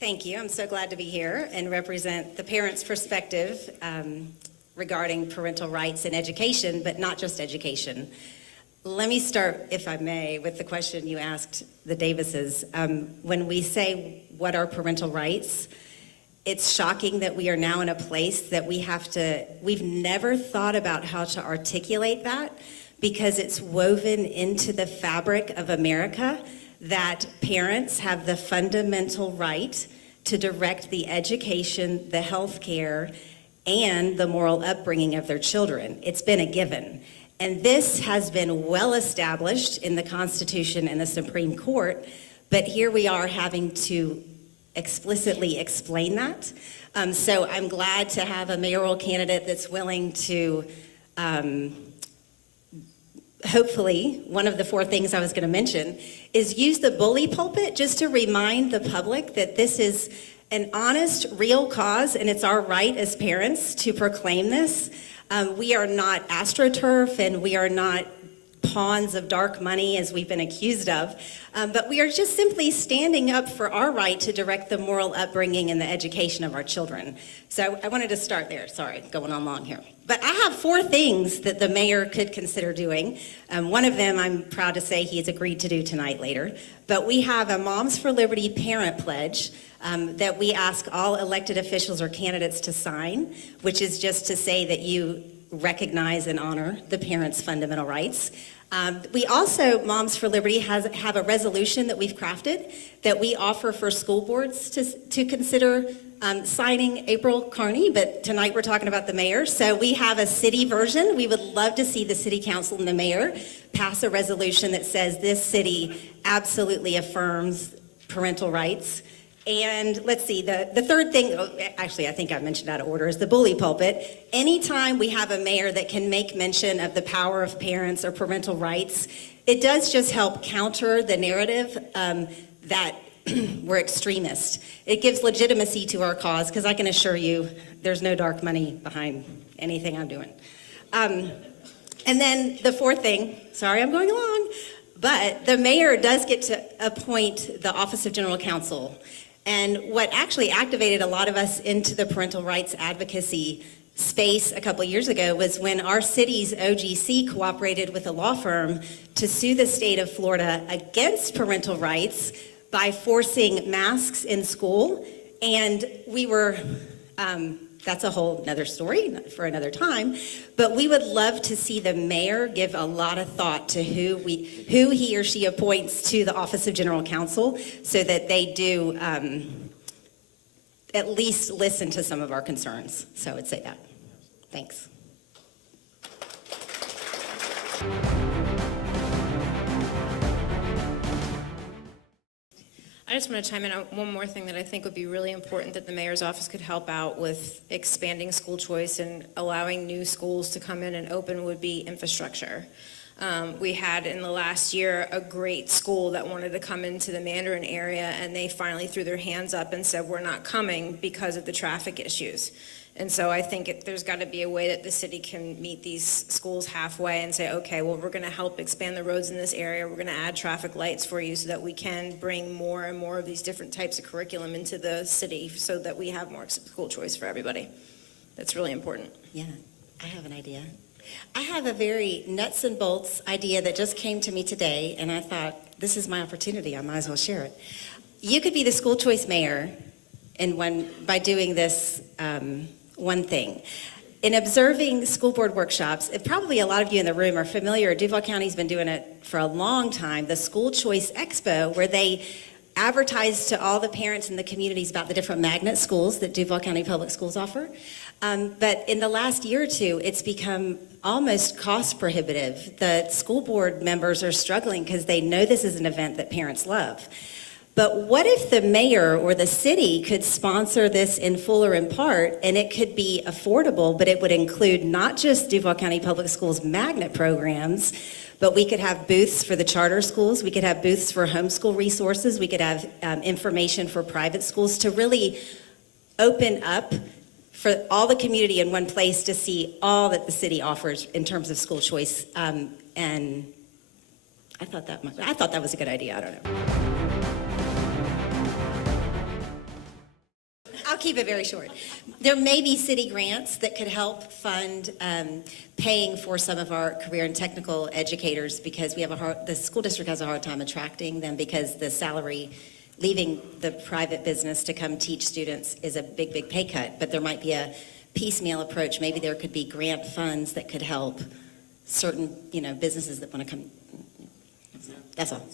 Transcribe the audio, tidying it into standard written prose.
Thank you. I'm so glad to be here and represent the parents' perspective regarding parental rights in education, but not just education. Let me start, if I may, with the question you asked the Davises. When we say what are parental rights, it's shocking that we are now in a place that we've never thought about how to articulate that, because it's woven into the fabric of America that parents have the fundamental right to direct the education, the health care, and the moral upbringing of their children. It's been a given. And this has been well established in the Constitution and the Supreme Court, but here we are having to explicitly explain that. So I'm glad to have a mayoral candidate that's willing to hopefully, one of the four things I was going to mention is use the bully pulpit just to remind the public that this is an honest, real cause, and it's our right as parents to proclaim this. We are not AstroTurf, and we are not pawns of dark money, as we've been accused of, but we are just simply standing up for our right to direct the moral upbringing and the education of our children. So I wanted to start there. Sorry, going on long here. But I have four things that the mayor could consider doing. One of them I'm proud to say he's agreed to do tonight later. But we have a Moms for Liberty parent pledge that we ask all elected officials or candidates to sign, which is just to say that you recognize and honor the parents' fundamental rights. We also, Moms for Liberty, have a resolution that we've crafted that we offer for school boards to consider signing April Carney, but tonight we're talking about the mayor. So we have a city version. We would love to see the city council and the mayor pass a resolution that says this city absolutely affirms parental rights. And let's see, the third thing, actually I think I mentioned out of order, is the bully pulpit. Anytime we have a mayor that can make mention of the power of parents or parental rights, it does just help counter the narrative that we're extremists. It gives legitimacy to our cause, because I can assure you there's no dark money behind anything I'm doing. And then the fourth thing, sorry I'm going along, but the mayor does get to appoint the Office of General Counsel. And what actually activated a lot of us into the parental rights advocacy space a couple years ago was when our city's OGC cooperated with a law firm to sue the state of Florida against parental rights by forcing masks in school. And we were, that's a whole nother story for another time, but we would love to see the mayor give a lot of thought to who he or she appoints to the Office of General Counsel, so that they do at least listen to some of our concerns. So I would say that. Thanks. I just want to chime in on one more thing that I think would be really important that the mayor's office could help out with expanding school choice and allowing new schools to come in and open would be infrastructure. We had in the last year a great school that wanted to come into the Mandarin area, and they finally threw their hands up and said, we're not coming because of the traffic issues. And so I think there's got to be a way that the city can meet these schools halfway and say, okay, well, we're going to help expand the roads in this area. We're going to add traffic lights for you so that we can bring more and more of these different types of curriculum into the city so that we have more school choice for everybody. That's really important. Yeah, I have an idea. I have a very nuts and bolts idea that just came to me today, and I thought, this is my opportunity. I might as well share it. You could be the school choice mayor by doing this one thing. In observing school board workshops, probably a lot of you in the room are familiar, Duval County's been doing it for a long time, the School Choice Expo, where they advertise to all the parents in the communities about the different magnet schools that Duval County Public Schools offer. But in the last year or two, it's become almost cost prohibitive. The school board members are struggling because they know this is an event that parents love. But what if the mayor or the city could sponsor this in full or in part, and it could be affordable, but it would include not just Duval County Public Schools magnet programs, but we could have booths for the charter schools, we could have booths for homeschool resources, we could have information for private schools to really open up for all the community in one place to see all that the city offers in terms of school choice. And I thought that was a good idea, I don't know. I'll keep it very short. There may be city grants that could help fund paying for some of our career and technical educators, because the school district has a hard time attracting them, because the salary, leaving the private business to come teach students is a big, big pay cut. But there might be a piecemeal approach. Maybe there could be grant funds that could help certain, businesses that want to come. That's all.